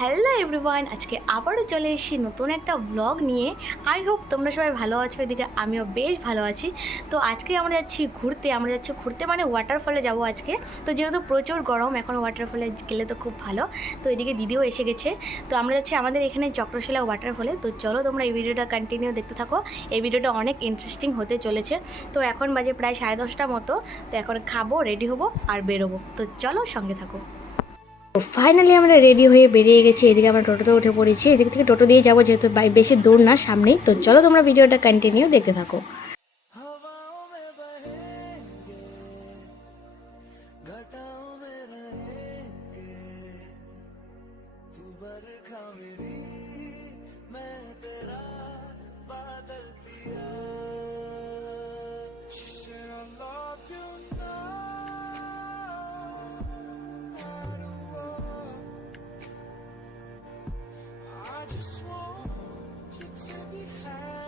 Hello everyone, আজকে আবারও চলে এসেছি নতুন একটা ব্লগ নিয়ে। আই হোপ তোমরা সবাই ভালো আছো, এদিকে আমিও বেশ ভালো আছি। তো আজকে আমরা যাচ্ছি ঘুরতে, আমরা যাচ্ছি ঘুরতে মানে ওয়াটারফলে যাব আজকে। তো যেহেতু প্রচুর গরম, এখন ওয়াটারফলে গেলে তো খুব ভালো। তো এদিকে দিদিও এসে গেছে। তো আমরা যাচ্ছি আমাদের এখানে চক্রশিলা ওয়াটারফলে তো চলো তোমরা এই ভিডিওটা কন্টিনিউ দেখতে থাকো। এই ভিডিওটা অনেক ইন্টারেস্টিং হতে চলেছে। তো এখন বাজে প্রায় সাড়ে দশটা মতো। তো এখন খাব রেডি হব আর বেরোবো। তো চলো সঙ্গে থাকো। তো ফাইনালি আমরা রেডি হয়ে বেরিয়ে গেছি। এদিকে আমরা টোটোতে উঠে পড়েছি। এদিক থেকে টোটো দিয়ে যাব যেহেতু বেশি দূর না, সামনেই। তো চলো তোমরা ভিডিওটা কন্টিনিউ দেখতে থাকো। 的女孩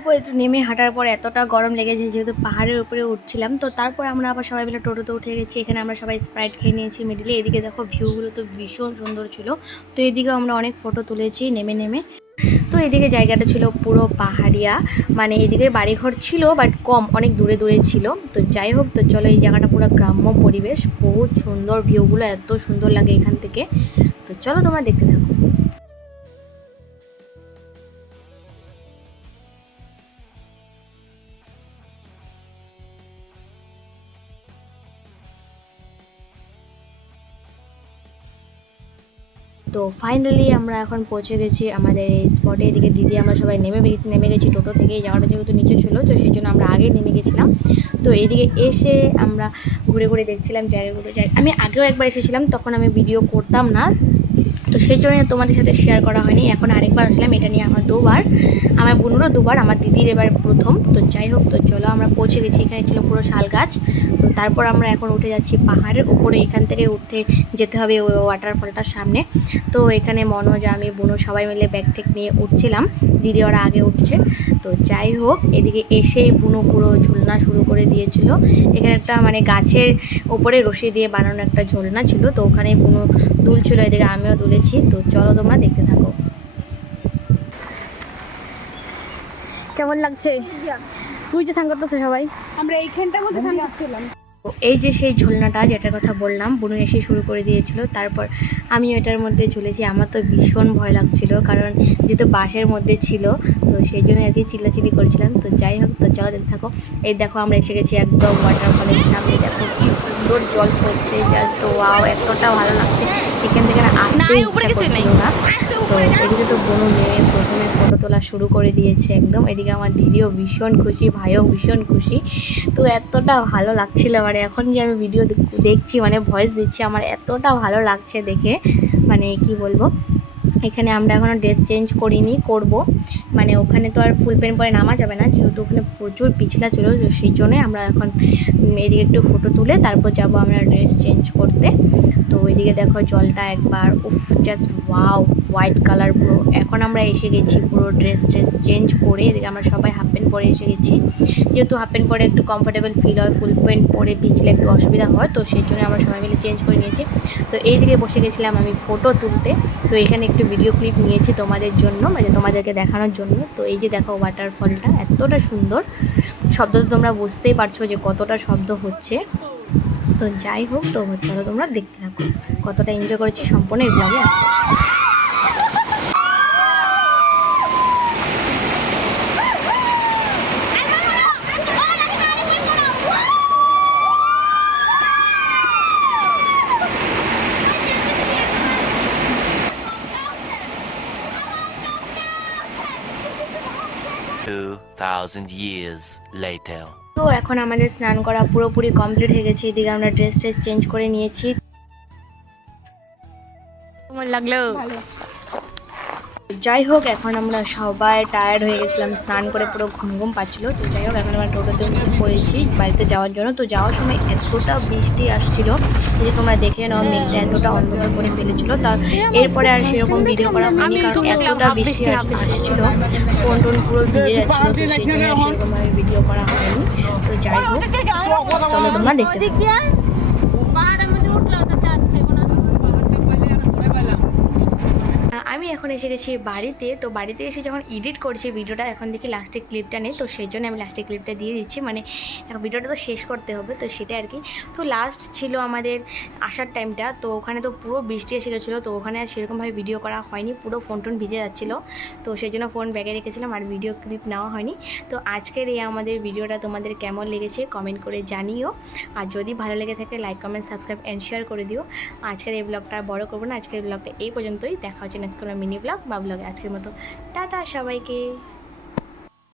তারপর একটু নেমে হাঁটার পর এতটা গরম লেগেছে যেহেতু পাহাড়ের উপরে উঠছিলাম, তো তারপর আমরা আবার সবাই মিলে টোটোতে উঠে গেছি। এখানে আমরা সবাই স্প্রাইট খেয়ে নিয়েছি মিডিলে এদিকে দেখো ভিউগুলো তো ভীষণ সুন্দর ছিল। তো এদিকেও আমরা অনেক ফটো তুলেছি নেমে নেমে। তো এদিকে জায়গাটা ছিল পুরো পাহাড়িয়া। মানে এদিকে বাড়িঘর ছিল বাট কম, অনেক দূরে দূরে ছিল। তো যাই হোক, তো চলো এই জায়গাটা পুরো গ্রাম্য পরিবেশ। বহুত সুন্দর ভিউগুলো এত সুন্দর লাগে এখান থেকে। তো চলো তোমরা দেখতে থাকো। তো ফাইনালি আমরা এখন পৌঁছে গেছি আমাদের এই স্পটে এদিকে দিদি আমরা সবাই নেমে নেমে গেছি টোটো থেকে। এই জায়গাটা যেহেতু নিচে ছিল, তো সেই জন্য আমরা আগে নেমে গেছিলাম। তো এদিকে এসে আমরা ঘুরে ঘুরে দেখছিলাম জায়গাগুলো। জায়গা আমি আগেও একবার এসেছিলাম, তখন আমি ভিডিও করতাম না। তো সেই জন্য তোমাদের সাথে শেয়ার করা হয়নি। এখন আরেকবার আসলাম, এটা নিয়ে আমার দুবার। আমার বোনেরও দুবার, আমার দিদির এবার প্রথম। তো যাই হোক, তো চলো আমরা পৌঁছে গেছি। এখানে ছিল পুরো শাল গাছ। তো তারপর আমরা এখন উঠে যাচ্ছি পাহাড়ের উপরে। এখান থেকে উঠতে যেতে হবে ওই ওয়াটারফলটার সামনে। তো এখানে মনোজ আমি, বুনু সবাই মিলে ব্যাগ টেক নিয়ে উঠছিলাম। দিদি ওরা আগে উঠছে। তো যাই হোক, এদিকে এসে বুনো পুরো ঝুলনা শুরু করে দিয়েছিল। এখানে একটা মানে গাছের ওপরে রশি দিয়ে বানানো একটা ঝুলনা ছিল। তো ওখানে বুনু দুলছিল এদিকে আমিও দুলেছি। তো চলো তোমরা দেখতে থাকো। কেমন লাগছে? যে থান করতেছে সবাই? আমরা এইখানটার মধ্যে করছিলাম। তো এই যে সেই ঝুলনাটা যেটার কথা বললাম বুনু এসে শুরু করে দিয়েছিল। তারপর আমি এটার মধ্যে ঝুলেছি। আমার তো ভীষণ ভয় লাগছিল কারণ যেহেতু বাসের মধ্যে ছিল তো সেই জন্য আর কি চিল্লাচিল্লি করেছিলাম। তো যাই হোক তো চলো দেখতে থাকো। এই দেখো আমরা এসে গেছি একদম ওয়াটারফলের সামনে। দেখো কি সুন্দর জল পড়ছে জাস্ট ওয়াও এতটা ভালো লাগছে। এখান থেকে আসতে ইচ্ছা করছিল না। তো এদিকে তো বনু মেয়ে প্রথমে ফটো তোলা শুরু করে দিয়েছে একদম। এদিকে আমার দিদিও ভীষণ খুশি ভাইও ভীষণ খুশি। তো এতটা ভালো লাগছিল মানে এখন যে আমি ভিডিও দেখছি মানে ভয়েস দিচ্ছি আমার এতটা ভালো লাগছে দেখে। মানে কি বলব? এখানে আমরা এখনও ড্রেস চেঞ্জ করিনি, করব। মানে ওখানে তো আর ফুল প্যান্ট পরে নামা যাবে না, যেহেতু ওখানে প্রচুর পিছলা ছিল সেই জন্যই আমরা এখন এদিকে একটু ফটো তুলে তারপর যাব আমরা ড্রেস চেঞ্জ করতে। তো এদিকে দেখো জলটা একবার, উফ জাস্ট ওয়াও হোয়াইট কালার পুরো। এখন আমরা এসে গেছি পুরো ড্রেস ট্রেস চেঞ্জ করে, এদিকে আমরা সবাই হাফ প্যান্ট পরে এসে গেছি। যেহেতু হাফ প্যান্ট পরে একটু কমফোর্টেবল ফিল হয় ফুল প্যান্ট পরে পিছলে একটু অসুবিধা হয়, তো সেই জন্য আমরা সবাই মিলে চেঞ্জ করে নিয়েছি। তো এইদিকে বসে গেছিলাম আমি ফটো তুলতে। তো এখানে একটু ভিডিও ক্লিপ নিয়েছি তোমাদের জন্য মানে তোমাদেরকে দেখানোর জন্য। তো এই যে দেখো ওয়াটারফলটা এতটা সুন্দর। শব্দ তো তোমরা বুঝতেই পারছ যে কতটা শব্দ হচ্ছে। তো যাই হোক, তো হচ্ছে তোমরা দেখতে থাকো। কতটা এনজয় করেছি সম্পূর্ণ এই ব্লগে আছে 2,000 years later. তো এখন আমাদের স্নান করা পুরোপুরি কমপ্লিট হয়ে গেছে। এদিকে আমরা ড্রেস ট্রেস চেঞ্জ করে নিয়েছি। কেমন লাগল? ভালো। যাই হোক এখন আমরা সবাই টায়ার্ড হয়ে গেছিলাম স্নান করে পুরো ঘুম ঘুম পাচ্ছিল। তো যাই হোক এখন আমরা টোটোতে উঠে পড়েছি বাড়িতে যাওয়ার জন্য। তো যাওয়ার সময় এতটা বৃষ্টি আসছিল যদি তোমরা দেখে নাও মেঘটা এতটা অন্ধকার করে ফেলেছিল। তা এরপরে আর সেরকম ভিডিও করা হয়নি কারণ এতটা বৃষ্টি আস- আসছিল। ফোন টোন পুরো ভিজে যাচ্ছিল তো সেই জন্য আর সেরকমভাবে ভিডিও করা হয়নি। তো যাই হোক তোমরা দেখতে থাকো। পাহাড়ের মধ্যে উঠল তো চাষ দেবো না আমি এখন এসে গেছি বাড়িতে। তো বাড়িতে এসে যখন এডিট করছি ভিডিওটা, এখন দেখি লাস্টের ক্লিপটা নেই, তো সেই জন্য আমি লাস্টের ক্লিপটা দিয়ে দিচ্ছি। মানে ভিডিওটা তো শেষ করতে হবে, তো সেটা আর কি। তো লাস্ট ছিল আমাদের আসার টাইমটা তো ওখানে তো পুরো বৃষ্টি এসে গেছিল, তো ওখানে আর সেরকমভাবে ভিডিও করা হয়নি, পুরো ফোন টোন ভিজে যাচ্ছিল। তো সেই জন্য ফোন ব্যাগে রেখেছিলাম, আর ভিডিও ক্লিপ নেওয়া হয়নি। তো আজকের এই আমাদের ভিডিওটা তোমাদের কেমন লেগেছে কমেন্ট করে জানিও। আর যদি ভালো লেগে থাকে like comment subscribe and share করে দিও। আজকের এই ব্লগটা বড় করব না, আজকের ব্লগটা এই পর্যন্তই। দেখা হচ্ছে নেক্সট মিনি ব্লগ বা ব্লগে আজকের মতো। টাটা সবাইকে।